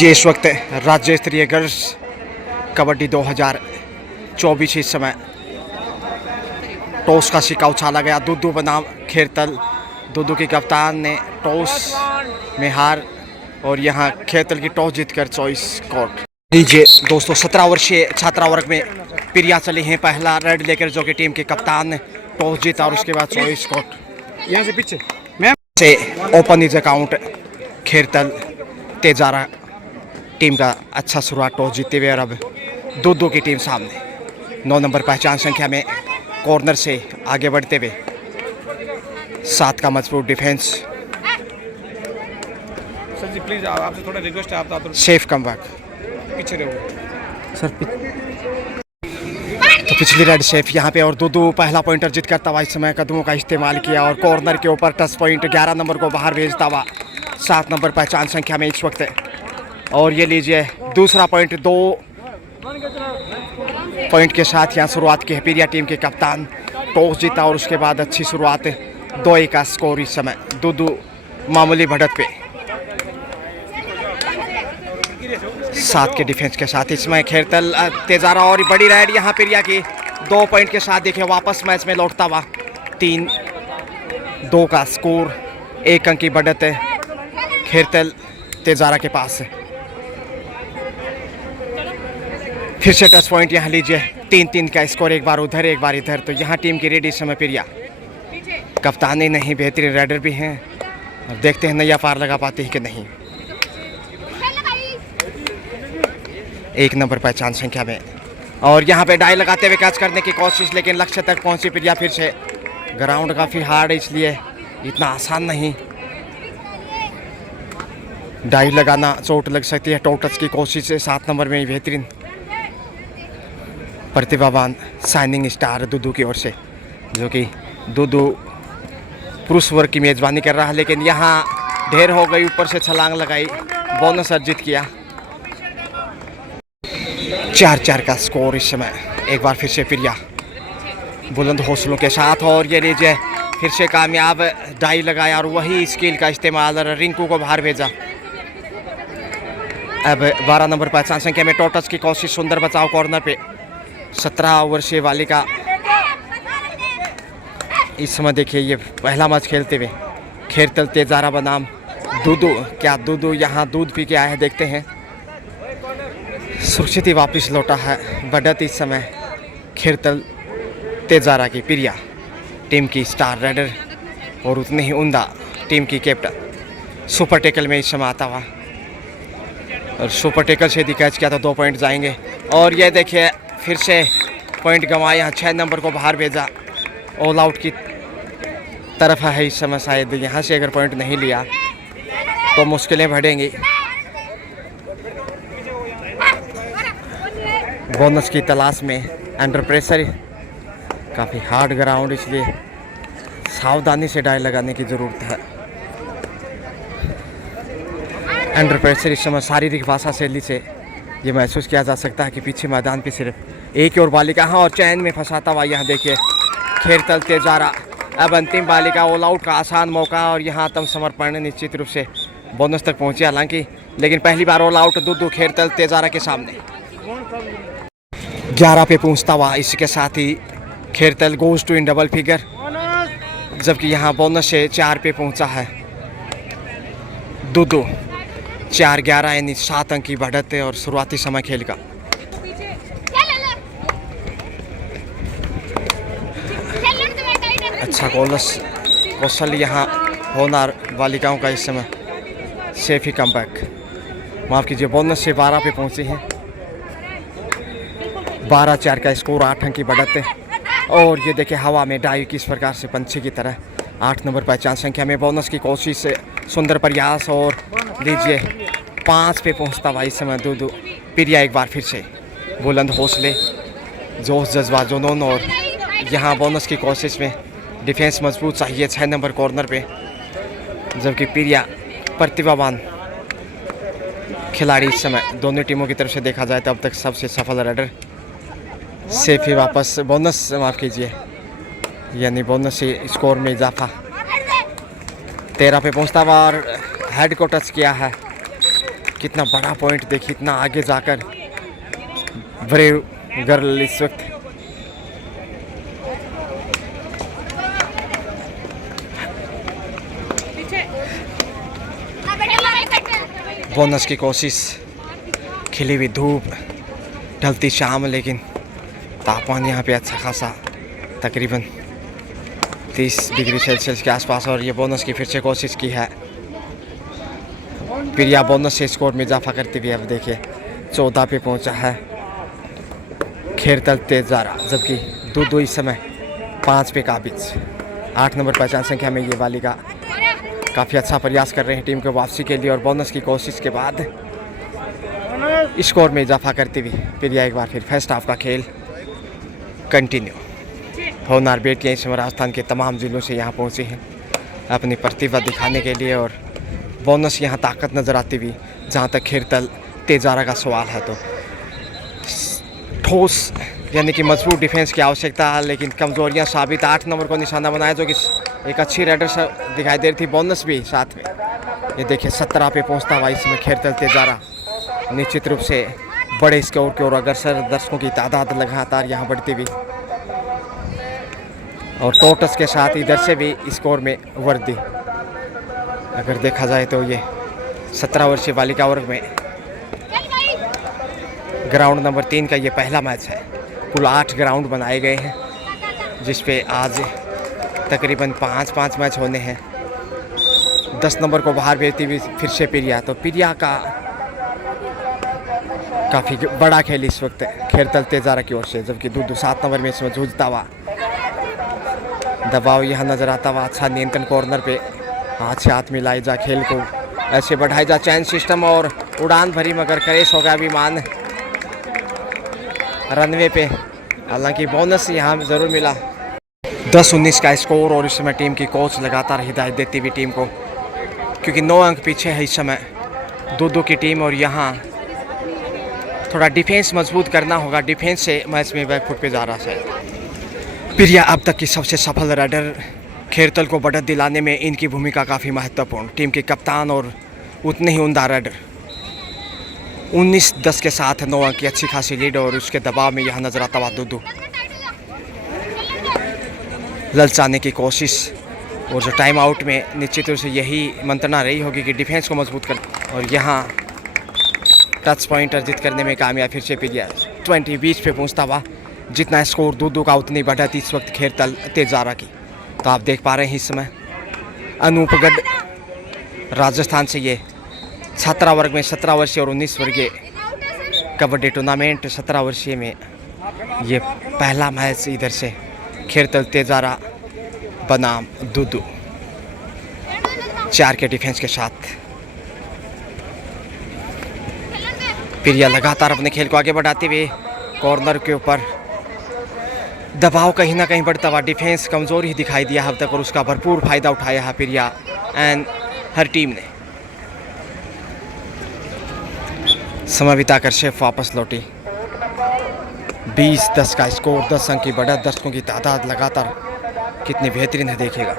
ये इस वक्त राज्य स्तरीय गर्ल्स कबड्डी 2024 इस समय टॉस का सिक्का उछाला गया। दुदू बनाम खेरतल। दुदू की कप्तान ने टॉस में हार और यहाँ खेरतल की टॉस जीतकर चॉइस कोर्ट। लीजिए दोस्तों, 17 वर्षीय छात्रा वर्ग में प्रिया चली हैं पहला रेड लेकर, जो कि टीम के कप्तान ने टॉस जीता और उसके बाद चॉइस कोर्ट यहाँ से पीछे से open is account. Khairthal Tijara team का अच्छा शुरुआत टॉस जीतते हुए और अब दुदू की टीम सामने 9 नंबर पहचान संख्या में कॉर्नर से आगे बढ़ते हुए 7 का मजबूत डिफेंस। सर जी प्लीज आपसे थोड़ा रिक्वेस्ट है, आप सेफ कम बैक पीछे रहो सर। तो पिछली रेड सेफ यहाँ पे और दुदू पहला पॉइंटर जीत करता हुआ इस समय कदमों का इस्तेमाल किया और कॉर्नर के ऊपर टच पॉइंट 11 नंबर को बाहर भेजता हुआ 7 नंबर पहचान संख्या में इस वक्त। और ये लीजिए दूसरा पॉइंट, 2 पॉइंट के साथ यहाँ शुरुआत की है पिरिया टीम के कप्तान। टॉस जीता और उसके बाद अच्छी शुरुआत, 2-1 का स्कोर इस समय दुदू मामूली बढ़त पे 7 के डिफेंस के साथ। इसमें खेरतल तेजारा और बड़ी राइड यहाँ पिरिया की 2 पॉइंट के साथ देखिए वापस मैच में लौटता हुआ 3-2 का स्कोर। 1 अंक की बढ़त है खेरतल तेजारा के पास। फिर से टच पॉइंट यहाँ लीजिए, 3-3 का स्कोर, एक बार उधर एक बार इधर। तो यहाँ टीम की रेडी इस समय पिरिया। कप्तानी नहीं, बेहतरीन राइडर भी हैं और देखते हैं नैया पार लगा पाती है कि नहीं। 1 नंबर पहचान संख्या में और यहाँ पे डाई लगाते हुए कैच करने की कोशिश, लेकिन लक्ष्य तक पहुँची पिरिया। फिर से ग्राउंड काफ़ी हार्ड है इसलिए इतना आसान नहीं, डाई लगाना चोट लग सकती है। टच की कोशिश है 7 नंबर में बेहतरीन प्रतिभावान साइनिंग स्टार दुदू की ओर से, जो कि दुदू पुरुष वर्ग की मेज़बानी कर रहा है। लेकिन यहाँ ढेर हो गई, ऊपर से छलांग लगाई, बोनस अर्जित किया। 4-4 का स्कोर इस समय। एक बार फिर से पिरिया बुलंद हौसलों के साथ और ये लीजिए फिर से कामयाब डाई लगाया और वही स्किल का इस्तेमाल और रिंकू को बाहर भेजा। अब 12 नंबर पहचान संख्या में टोटस की कोशिश, सुंदर बचाव कॉर्नर पे। 17 वर्षीय बालिका इस समय देखिए ये पहला मैच खेलते हुए खेरतल तेजारा बनाम दुदू। क्या दुदू यहाँ दूध पी के आए हैं, देखते हैं। सुरक्षित ही वापस लौटा है बढ़त इस समय खेरतल तेजारा की पिरिया टीम की स्टार राइडर और उतनी ही उम्दा टीम की कैप्टन। सुपर टेकल में इस समय आता हुआ और सुपर टेकल से यदि कैच किया तो 2 पॉइंट जाएंगे। और ये देखिए फिर से पॉइंट गंवाए, यहाँ 6 नंबर को बाहर भेजा। ऑल आउट की तरफ है इस समय, शायद यहाँ से अगर पॉइंट नहीं लिया तो मुश्किलें बढ़ेंगी। बोनस की तलाश में अंडर प्रेशर, काफ़ी हार्ड ग्राउंड, इसलिए सावधानी से डाई लगाने की ज़रूरत है। अंडर प्रेशर इस समय शारीरिक भाषा शैली से ये महसूस किया जा सकता है कि पीछे मैदान पे सिर्फ एक और बालिका है और चैन में फंसाता हुआ यहाँ देखिए खेरतल तेजारा। अब अंतिम बालिका, ऑल आउट का आसान मौका और यहाँ आत्मसमर्पण निश्चित रूप से बोनस तक पहुँचे हालांकि, लेकिन पहली बार ऑल आउट दुदू खेरतल तेजारा के सामने। 11 पे पहुँचता हुआ इसके साथ ही Khairthal goes to in double figure, जबकि यहाँ बोनस से 4 पे पहुँचा है दुदू। 4-11 यानी 7 अंक की बढ़त है और शुरुआती समय खेल का। अच्छा कौशल यहाँ होनार बालिकाओं का इस समय सेफ ही कम बैक, माफ़ कीजिए, बोनस से 12 पे पहुँचे हैं। 12-4 का स्कोर, 8 अंक की बढ़त है। और ये देखिए हवा में डाई किस प्रकार से पंछी की तरह 8 नंबर पहचान संख्या में बोनस की कोशिश से सुंदर प्रयास और लीजिए 5 पे पहुँचता हुआ इस समय दुदू पिरिया। एक बार फिर से बुलंद हौसले, जोश जज्बा जुनून और यहाँ बोनस की कोशिश में डिफेंस मजबूत चाहिए 6 नंबर कॉर्नर पे, जबकि पिरिया प्रतिभावान खिलाड़ी इस समय दोनों टीमों की तरफ से देखा जाए तो अब तक सबसे सफल राइडर। सेफ ही वापस बोनस, माफ़ कीजिए, यानी बोनस से स्कोर में इजाफा। 13 पे पहुँचता हुआ और हेड को टच किया है कितना बड़ा पॉइंट देखिए, इतना आगे जाकर बड़े गर्ल इस वक्त बोनस की कोशिश, खिली हुई धूप, ढलती शाम, लेकिन तापमान यहाँ पे अच्छा खासा तकरीबन 30 डिग्री सेल्सियस के आसपास। और ये बोनस की फिर से कोशिश की है प्रिया, बोनस से स्कोर में इजाफा करते हुए अब देखिए 14 पे पहुंचा है खेरतल तेजारा, जबकि दो इस समय 5 पे काबिज। 8 नंबर पहचान संख्या में ये बालिका काफ़ी अच्छा प्रयास कर रहे हैं टीम को वापसी के लिए। और बोनस की कोशिश के बाद स्कोर में इजाफा करते हुए प्रिया एक बार फिर फर्स्ट हाफ का खेल कंटिन्यू। होनहार बेटियाँ इस समय राजस्थान के तमाम जिलों से यहाँ पहुँची हैं अपनी प्रतिभा दिखाने के लिए। और बोनस यहाँ ताकत नज़र आती हुई। जहाँ तक खेरतल तेजारा का सवाल है तो ठोस यानी कि मजबूत डिफेंस की आवश्यकता है, लेकिन कमज़ोरियाँ साबित। 8 नंबर को निशाना बनाया जो कि एक अच्छी रेडर दिखाई दे रही थी, बोनस भी साथ में। ये देखिए 17 पे पहुंचता हुआ इसमें खेरतल तेजारा निश्चित रूप से बड़े स्कोर की ओर अग्रसर, दर्शकों की तादाद लगातार यहाँ बढ़ती हुई और टोटस के साथ इधर से भी स्कोर में वृद्धि। अगर देखा जाए तो ये 17 वर्षीय बालिका वर्ग में ग्राउंड नंबर 3 का ये पहला मैच है। कुल 8 ग्राउंड बनाए गए हैं जिस पे आज तकरीबन 5 मैच होने हैं। 10 नंबर को बाहर भेजती हुई फिर से प्रिया, तो प्रिया का काफ़ी बड़ा खेल इस वक्त खेरतल तेजारा की ओर से, जबकि दूध 7 नंबर में इसमें जूझता हुआ दबाव यहाँ नज़र आता हुआ। अच्छा नियंत्रण कॉर्नर पे हाथ से हाथ मिलाई जा, खेल को ऐसे बढ़ाई जा, चैन सिस्टम और उड़ान भरी मगर क्रेश हो गया विमान रनवे पे। हालांकि बोनस यहाँ ज़रूर मिला। 10-19 का स्कोर और इस समय टीम की कोच लगातार हिदायत देती हुई टीम को, क्योंकि 9 अंक पीछे है इस समय 2-2 की टीम। और यहाँ थोड़ा डिफेंस मजबूत करना होगा, डिफेंस से मैच में बैकफुट पे जा रहा है। प्रिया अब तक की सबसे सफल राइडर, खेरतल को बढ़त दिलाने में इनकी भूमिका काफ़ी महत्वपूर्ण। टीम के कप्तान और उतने ही उम्दा राइडर 19-10 के साथ 9 अंक की अच्छी खासी लीड और उसके दबाव में यहाँ नजर आता हुआ दूधू ललचाने की कोशिश। और जो टाइम आउट में निश्चित रूप से यही मंत्रणा रही होगी कि डिफेंस को मजबूत कर, और यहाँ टच पॉइंट अर्जित करने में कामयाब फिर से प्रिया 20-20 पे पहुँचता हुआ। जितना स्कोर दूधू का उतनी बढ़त इस वक्त खेरतल तेजारा की। तो आप देख पा रहे हैं इस समय अनूपगढ़ राजस्थान से ये 17 वर्ग में 17 वर्षीय और 19 वर्गीय कबड्डी टूर्नामेंट 17 वर्षीय में ये पहला मैच इधर से खेरतल तेजारा बनाम दूधू 4 के डिफेंस के साथ। प्रिया लगातार अपने खेल को आगे बढ़ाते हुए कॉर्नर के ऊपर दबाव कहीं ना कहीं बढ़ता हुआ, डिफेंस कमज़ोर ही दिखाई दिया अब तक और उसका भरपूर फ़ायदा उठाया है प्रिया एंड हर टीम ने। समय बिताकर शेफ वापस लौटी। 20-10 का स्कोर, 10 अंक की बढ़त, दर्शकों की तादाद लगातार कितनी बेहतरीन है देखिएगा।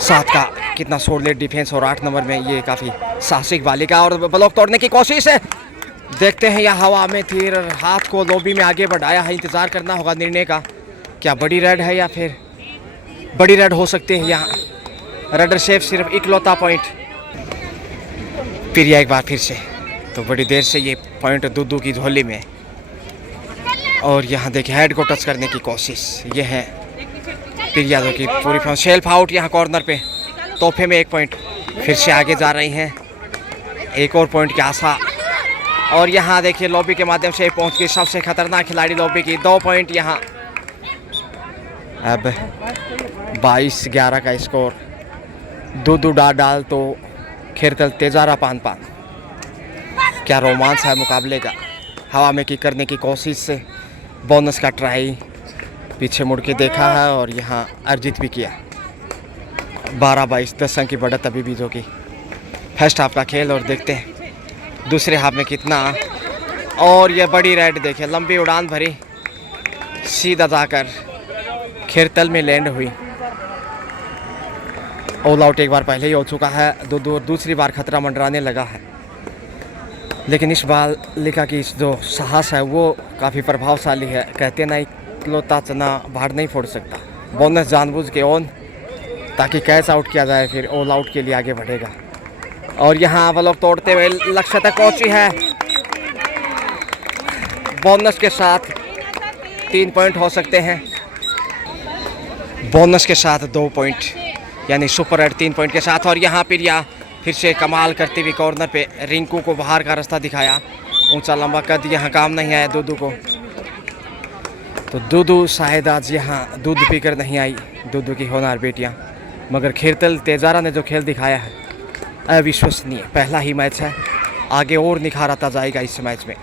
7 का कितना सोलह डिफेंस और 8 नंबर में ये काफ़ी साहसिक बालिका और ब्लॉक तोड़ने की कोशिश है। देखते हैं यह हवा में थी, हाथ को लॉबी में आगे बढ़ाया है। इंतज़ार करना होगा निर्णय का, क्या बड़ी रेड है या फिर बड़ी रेड हो सकती है। यहाँ रेडर शेफ सिर्फ इकलौता पॉइंट प्रिया एक बार फिर से, तो बड़ी देर से ये पॉइंट दूधू की झोली में। और यहाँ देखिए हेड को टच करने की कोशिश, ये है प्रिया जो कि पूरी फॉर्म सेल्फ आउट। यहाँ कॉर्नर पे तोहफे में 1 पॉइंट, फिर से आगे जा रही हैं, एक और पॉइंट की आशा। और यहाँ देखिए लॉबी के माध्यम से पहुँच गई सबसे खतरनाक खिलाड़ी लॉबी की, 2 पॉइंट यहाँ। अब 22-11 का स्कोर, दूधू डाल तो खेरतल तेजारा पान। क्या रोमांच है मुकाबले का। हवा में किक करने की कोशिश से बोनस का ट्राई, पीछे मुड़ के देखा है और यहाँ अर्जित भी किया। 12-22 10 अंक की बढ़त अभी भी जो कि फर्स्ट हाफ का खेल। और देखते हैं दूसरे हाफ में कितना। और ये बड़ी रेड देखिए, लंबी उड़ान भरी, सीधा जाकर खेरतल में लैंड हुई। ऑल आउट एक बार पहले ही हो चुका है, दूसरी बार खतरा मंडराने लगा है। लेकिन इस बालिका की जो साहस है वो काफ़ी प्रभावशाली है। कहते ना इकलौता चना बाहर नहीं फोड़ सकता। बोनस जानबूझ के ऑन ताकि कैच आउट किया जाए, फिर ऑल आउट के लिए आगे बढ़ेगा। और यहाँ वो लोग तोड़ते हुए लक्ष्य तक पहुँची है। बोनस के साथ 3 पॉइंट हो सकते हैं। बोनस के साथ 2 पॉइंट, यानी सुपर एट 3 पॉइंट के साथ। और यहाँ प्रिया फिर से कमाल करते हुए कॉर्नर पे रिंकू को बाहर का रास्ता दिखाया। ऊंचा लंबा कद यहाँ काम नहीं आया दूधू को। तो दूधू शायद आज यहाँ दूध पीकर नहीं आई, दूधू की होनहार बेटियाँ। मगर खेरतल तेजारा ने जो खेल दिखाया है अविश्वसनीय। पहला ही मैच है, आगे और निखार आता जाएगा इस मैच में।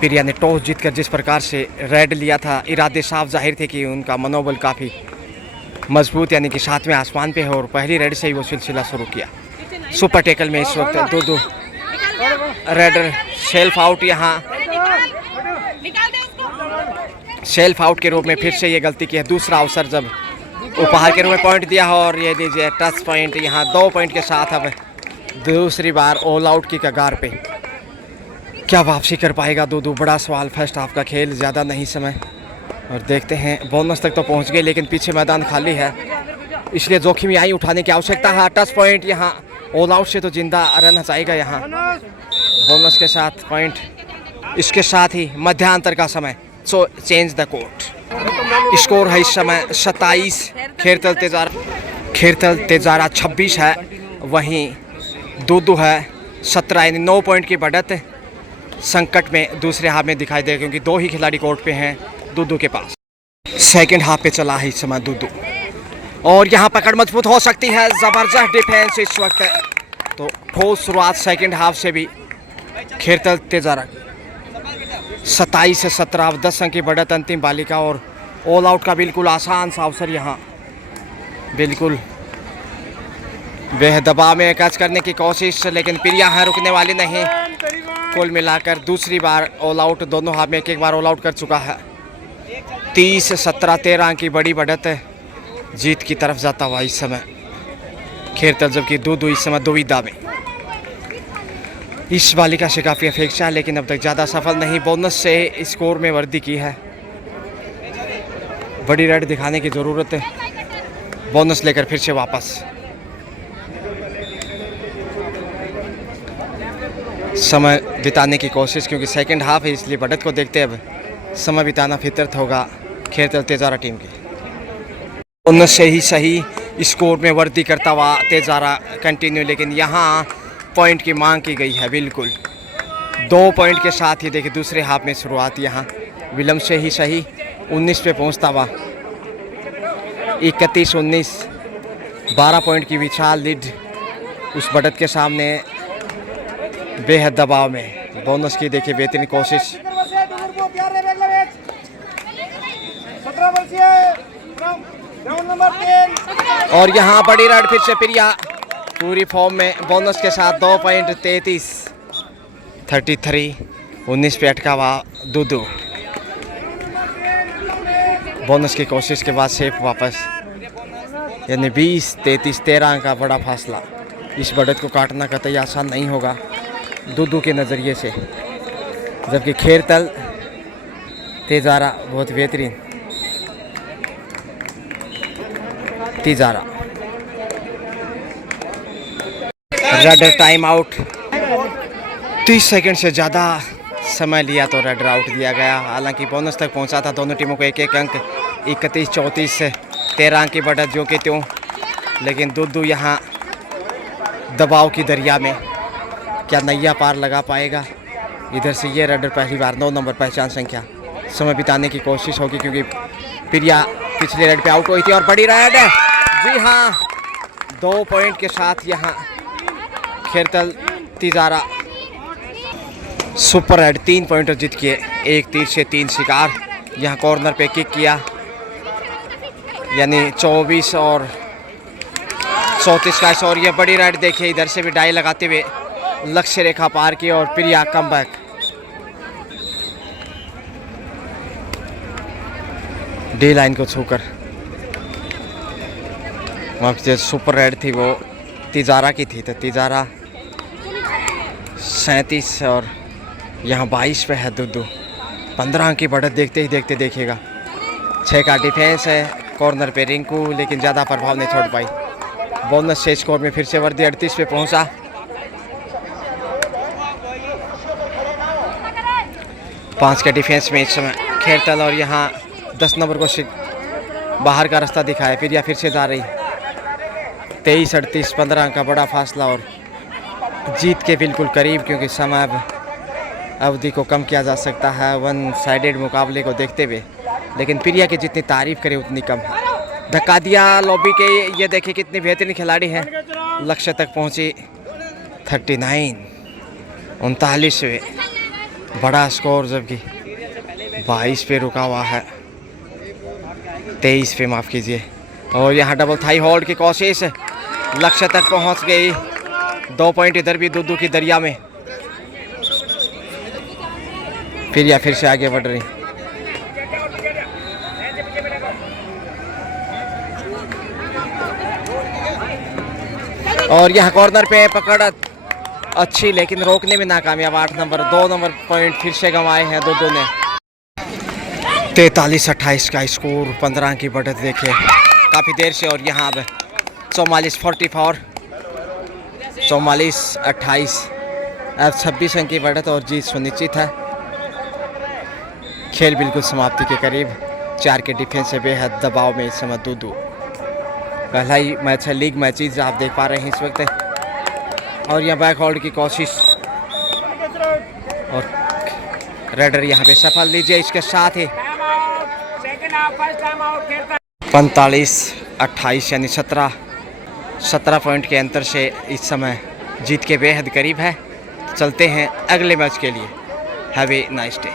प्रिया ने टॉस जीतकर जिस प्रकार से रेड लिया था, इरादे साफ जाहिर थे कि उनका मनोबल काफ़ी मजबूत, यानी कि 7वें आसमान पे है। और पहली रेड से ही वो सिलसिला शुरू किया। सुपर टेकल में इस वक्त दूधू रेडर सेल्फ आउट, यहाँ सेल्फ आउट के रूप में फिर से ये गलती की है। दूसरा अवसर जब उपहार के रूप में पॉइंट दिया है। और ये दीजिए टच पॉइंट यहाँ 2 पॉइंट के साथ। अब दूसरी बार ऑल आउट की कगार पे क्या वापसी कर पाएगा दूधू, बड़ा सवाल। फर्स्ट हाफ का खेल, ज़्यादा नहीं समय। और देखते हैं, बोनस तक तो पहुंच गए लेकिन पीछे मैदान खाली है, इसलिए जोखिम यहाँ उठाने की आवश्यकता है। टच पॉइंट यहाँ ऑल आउट से तो जिंदा रहना चाहेगा यहाँ। बोनस के साथ पॉइंट, इसके साथ ही मध्यांतर का समय। So change the court. Score है इस समय 27। खेरतल तेजारा 26 है, वहीं दूधू है 17, यानी 9 पॉइंट की बढ़त संकट में दूसरे हाफ में दिखाई दे, क्योंकि 2 ही खिलाड़ी कोर्ट पे हैं दूधू के पास। सेकंड हाफ पे चला है इस समय दूधू। और यहाँ पकड़ मजबूत हो सकती है, ज़बरदस्त डिफेंस इस वक्त। तो ठोस शुरुआत सेकंड हाफ से भी खेरतल तेजारा 27 से 17, 10 अंक की बढ़त अंतिम बालिका। और ऑल आउट का बिल्कुल आसान सा अवसर यहाँ, बिल्कुल बेहदबाव में कैच करने की कोशिश, लेकिन प्रिया है रुकने वाली नहीं। कुल मिलाकर दूसरी बार ऑल आउट, दोनों हाथ में एक बार ऑल आउट कर चुका है। 30 से 17, 13 अंक की बड़ी बढ़त है, जीत की तरफ जाता हुआ इस समय खेरतल, जबकि दूधू इस समय दुविधा में। इस बालिका से काफ़ी अपेक्षा है लेकिन अब तक ज़्यादा सफल नहीं। बोनस से स्कोर में वृद्धि की है, बड़ी रेड दिखाने की ज़रूरत है। बोनस लेकर फिर से वापस। समय बिताने की कोशिश, क्योंकि सेकंड हाफ है इसलिए बढ़त को देखते अब समय बिताना फितरत होगा खेरतल तेजारा टीम की। बोनस से ही सही स्कोर में वृद्धि करता हुआ तेजारा कंटिन्यू, लेकिन यहाँ पॉइंट की मांग की गई है बिल्कुल। 2 पॉइंट के साथ ही देखिए दूसरे हाफ में शुरुआत यहाँ विलम्ब से ही सही 19 पे पहुँचता हुआ। 31-19, 12 पॉइंट की विशाल लीड उस बढ़त के सामने बेहद दबाव में। बोनस की देखिए बेहतरीन कोशिश। और यहाँ बड़ी रेड फिर से प्रिया पूरी फॉर्म में। बोनस के साथ 2 पॉइंट 33, 19 पे अटका हुआ दूधू। बोनस की कोशिश के बाद सेफ वापस, यानी 20, 33, 13 का बड़ा फासला। इस बढ़त को काटना कतई आसान नहीं होगा दूधू के नज़रिए से, जबकि खेरतल तेजारा बहुत बेहतरीन। Tijara raider time out, 30 second से ज़्यादा समय लिया तो रेडर आउट दिया गया। हालांकि बोनस तक पहुंचा था दोनों टीमों को 1-1 अंक। 31-34 से 13 अंक की बढ़त जो कि त्यों, लेकिन दूधू यहाँ दबाव की दरिया में क्या नैया पार लगा पाएगा। इधर से ये रेडर पहली बार 9 नंबर पहचान संख्या समय बिताने की कोशिश होगी, क्योंकि प्रिया पिछले रेड पे आउट हुई थी। और बड़ी रेड है, जी हाँ, 2 पॉइंट के साथ यहाँ Khairthal Tijara super red 3 point जीत के 1 तीर से 3 शिकार। यहाँ कॉर्नर पे किक किया, यानी 24 और 34 का। और ये बड़ी रेड देखिए, इधर से भी डाई लगाते हुए लक्ष्य रेखा पार की और प्रिया कमबैक। डी लाइन को छूकर। वहाँ जो सुपर रेड थी वो तेजारा की थी, तो तेजारा 37 और यहाँ 22 पे है दुदू। 15 अंक की बढ़त देखते ही देखते देखिएगा। 6 का डिफेंस है, कॉर्नर पे रिंकू, लेकिन ज़्यादा प्रभाव नहीं छोड़ पाई। बोनस से स्कोर में फिर से वर्दी 38 पे पहुंचा। 5 के डिफेंस में इस समय खेरतल, और यहाँ 10 नंबर को बाहर का रास्ता दिखाया। फिर से जा रही 23-38, 15 का बड़ा फासला और जीत के बिल्कुल करीब, क्योंकि समय अवधि को कम किया जा सकता है वन साइडेड मुकाबले को देखते हुए। लेकिन प्रिया की जितनी तारीफ करे उतनी कम है। धक्का दिया लॉबी के, ये देखिए कितनी बेहतरीन खिलाड़ी है। लक्ष्य तक पहुंची 39 बड़ा स्कोर, जबकि 22 पे रुका हुआ है, 23 पे माफ़ कीजिए। और यहाँ डबल थाई होल्ड की कोशिश, लक्ष्य तक पहुंच गई। 2 पॉइंट इधर भी दुदू की दरिया में। फिर से आगे बढ़ रही। और यहाँ कॉर्नर पे पकड़ अच्छी, लेकिन रोकने में नाकामयाब। 8 नंबर 2 नंबर पॉइंट फिर से गंवाए हैं दुदू ने। 43-28 का स्कोर, 15 की बढ़त देखिए काफ़ी देर से। और यहाँ अब 44-44, 44-28, अब 26 अंक की बढ़त और जीत सुनिश्चित है। खेल बिल्कुल समाप्ति के करीब। 4 के डिफेंस से बेहद दबाव में इस समय दुदू। पहला ही मैच है, लीग मैचेस आप देख पा रहे हैं इस वक्त। और यहाँ बैक होल्ड की कोशिश, और रेडर यहाँ पे सफल। लीजिए इसके साथ ही 45-28 यानी 17 पॉइंट के अंतर से इस समय जीत के बेहद करीब है। चलते हैं अगले मैच के लिए। Have a nice day.